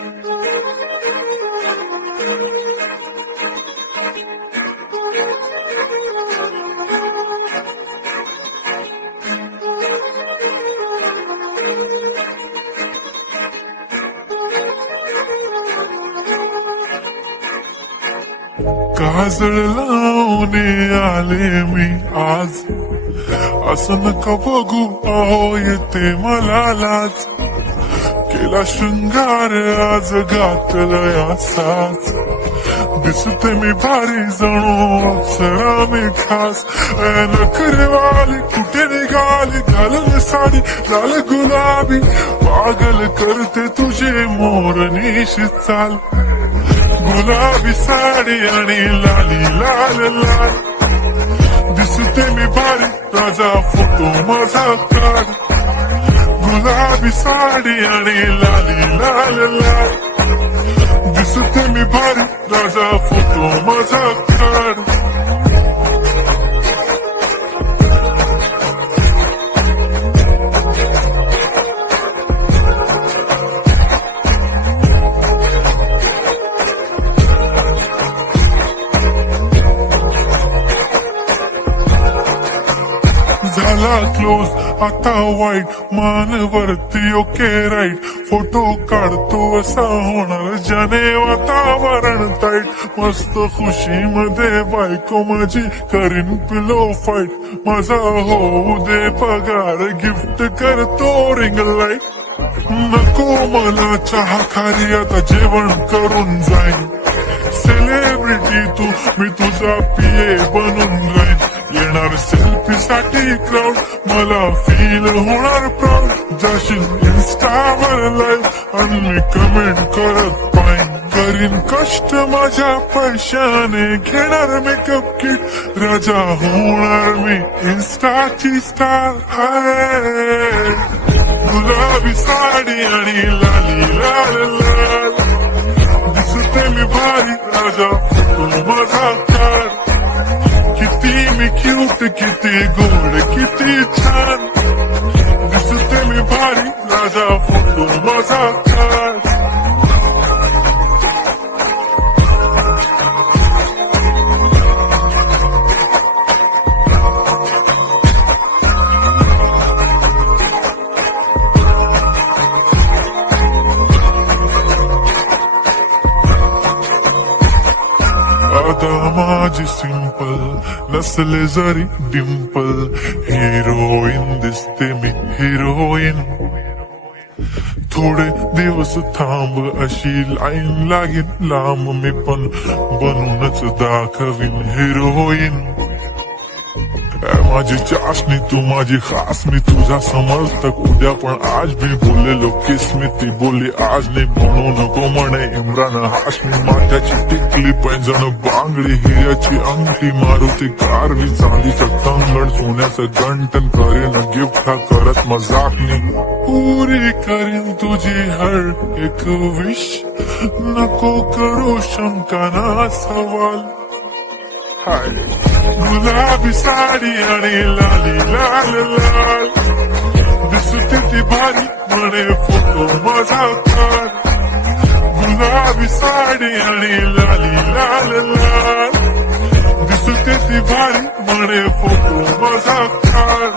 काजळ लावून आले मी आज, असं नका बघू अहो येते मला लाज. केला शृंगार आज घातलाय असाच, दिसते मी भारी जणू अप्सरा मी खास. नखरेवाली कुठे निघाली घालून साडी लाल गुलाबी, पागल करते तुझे मोरनीशी चाल. गुलाबी साडी आणि लाली लाल लाल, दिसते मी भारी राजा फोटो माझा काढ. गुलाबी साडी आणि लाली लाल लाल, दिसते मी भारी राजा फोटो माझा काढ. झाला क्लोज आता वाईट, मानवरती ओके राईट. फोटो काढतो असा होणार ज्याने वातावरण ताईट. मस्त खुशी मध्ये बायको माझी करीन पिलो फाईट. माझा होऊ दे पगार गिफ्ट करतो रिंग लाईट. नको मला चहा खारी आता जेवण करून जाईन. सेलिब्रिटी तू मी तुझा पिये बनून जाईन. येणार सेल्फी साठी क्राऊड मला फील होणार प्राऊड. जाशील इन्स्टावर लाईव्ह आणि मी कमेंट करत पाईन. करीन कष्ट माझ्या पैशाने घेणार मेकअप किट. राजा होणार मी इन्स्टाची स्टार. हाय गुलाबी साडी आणि लाली लाल लाल, दिसते मी भारी राजा फोटो माझा काढ. किती मी क्यूट किती गोड किती छान, दिसते मी भारी राजा फोटो माझा काढ. आता माझी सिंपल नसले जरी डिंपल, हिरोईन दिसते मी हिरोईन. थोडे दिवस थांब अशी लाईन लागेल लांब, मी पण बनूनच दाखवीन हिरोईन. माझी चाशनी तू माझी खास, मी तुझा समर्थक उद्या पण आज मी बोललेलो किस मी. ती बोलली आज नाही म्हणू नको म्हणे इम्रान हाशमी. माथ्याची टिकली पैंजण बांगडी हिऱ्याची अंगठी, मारुती कारवी चांदीचं कंगण सोन्याचं गंटन. करीन गिफ्ट हा करत मजाकनी, पुरी करीन तुझी हर एक विश. नको करू शंका ना सवाल. हाय गुलाबी साडी आणि लाली लाल लाल, दिसते ती भारी म्हणे फोटो माझा काढ. गुलाबी साडी आणि लाली लाल लाल, दिसते ती भारी म्हणे फोटो माझा काढ.